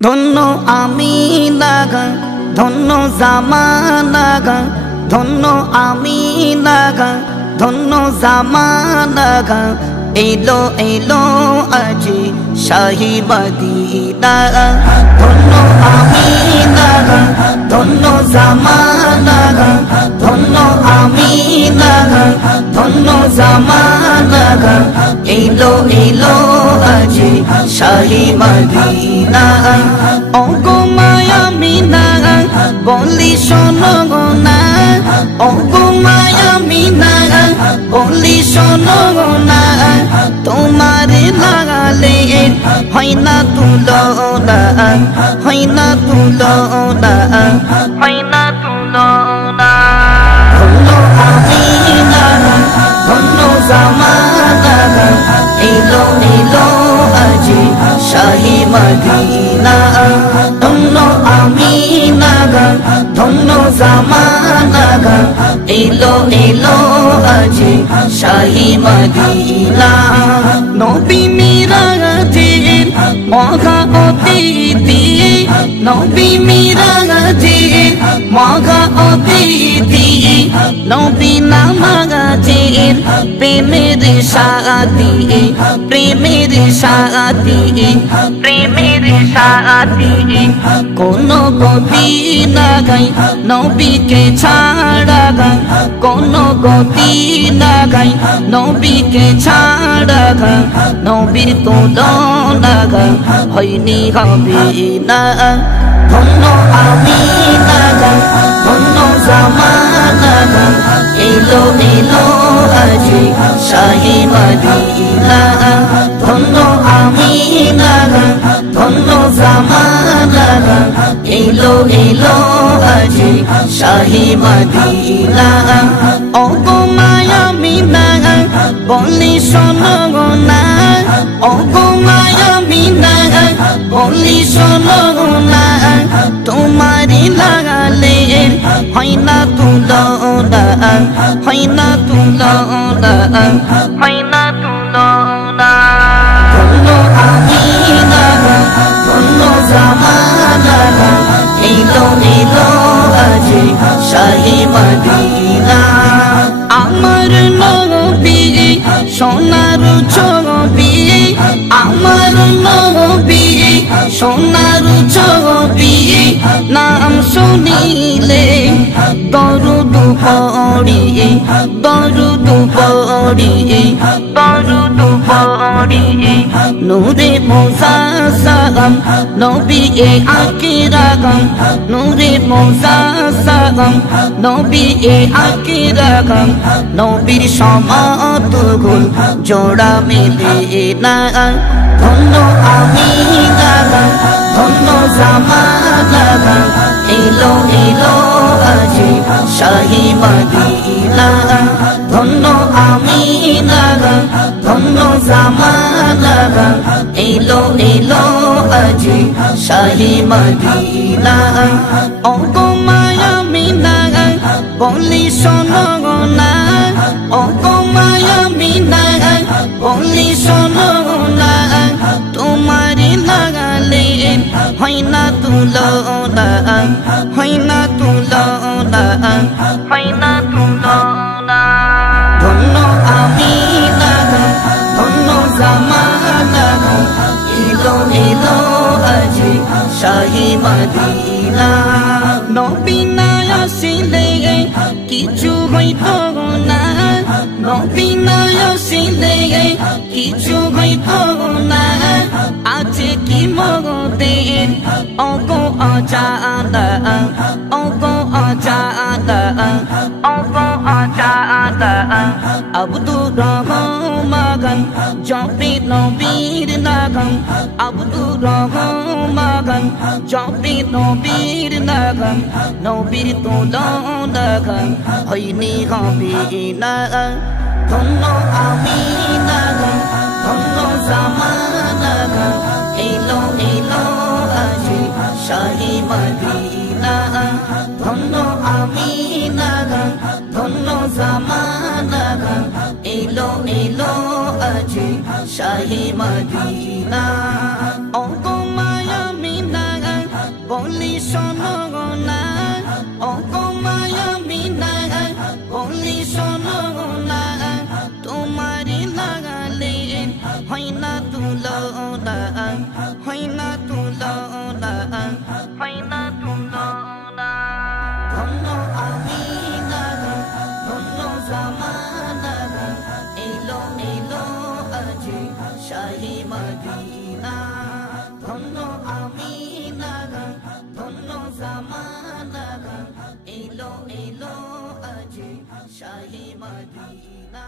ধন্য আমিনা গান, ধন্য জামানা গান, ধন্য আমিনা গান, ধন্য জামানা গান। এলো এলো আজি শাহী মদিনা, ধন্য আমিনা গান, ধন্য জামানা গান, ধন্য আমিনা গান, ধন্য জামানা গান। এলো এলো আজি শাহী মদিনা। ও গো মায়া মিনা বলি শোনো না, ও গো মায়া মিনা বলি শোনো না। তোমার লাগালে হয় না তুলনা, হয় না তুলনা, হয় না তুলনা। ধন্য আমিনা ধন্য জামানা, এলো এলো আজি শাহী মদিনা। ধন্য আমিনা ধন্য জামানা, এলো এলো আজি শাহী মদিনা। নবী মিরাজের মহা অতিথি, নবী মিরাজের মহা অতিথি, নবী নামাজের প্রেমের সাথী, প্রেমের সাথী, প্রেমের সাথী। কোন গতি না গাই নবীকে ছাড়া গাই, কোন গতি না গাই নবীকে ছাড়া গাই। নবীর তুলনা গাই হয়নি হবে না। ধন্য আমিনা ধন্য জামানা, এলো এলো আজি শাহী মদিনা। ধন্য আমিনা ধন্য জামানা, এলো এলো আজি শাহী মদিনা। ও গো মায়া মিনা বলি শোনো না, ও গো মায়া মিনা বলি শোনো না। তোমারি লাগালে হয় না তুলনা, হয় না তুলনা, হয় না তুলনা। ধন্য আমিনা ধন্য জামানা, এলো এলো আজি শাহী মদিনা। আমার নবী সোনার ছবি, আমার নবী সোনার ছবি। নাম শুনিলে দরুদ পড়ি, দরুদ পড়ি, দরুদ পড়ি। নূরে মুজাসসাম নবী এ আকিরাম, নূরে মুজাসসাম নবী এ আকিরাম। নবীর সমতুল জোড়া মেলে না। ধন্য আমিনা ধন্য জামানা, এলো এলো আজি শাহী মদিনা। ধন্য আমিনা ধন্য জামানা, এলো এলো আজি শাহী মদিনা। ও গো মায়া মিনা বলি শোনো না, ও গো মায়া মিনা বলি শোনো না। তোমারি লাগালে হয় না তুলনা, হয় না তুলনা, হয় না তুলনা। ধন্য আমিনা ধন্য জামানা, এলো এলো আজি শাহী মদিনা। নবী না আসিলে কিছু হইতো না, নবী না আসিলে কিছু হইতো না। আছে কি মগদের অগো অজানা, অগো অজানা, অগো অজানা। আব্দুর রহমান জপে নবীর নাম, আব্দুর রহমান জপে নবীর নাম। নবীর তুলনা হয়নি হবে না। ধন্য আমিনা ধন্য জামানা, এলো এলো আজি শাহী মদিনা। ধন্য আমিনা ধন্য জামানা, এলো এলো আজি শাহী মদিনা। ও গো মায়া মিনা বলি শোনো না ও গো মায়াবিনা বলি শোনো না তোমারি লাগালে হয় না তুলনা হয় না তুলনা হয় না তুলনা ধন্য আমিনা ধন্য জামানা এলো এলো আজি শাহি মদিনা ধন্য আমিনা ধন্য জামানা এলো এলো আজি শাহি মদিনা।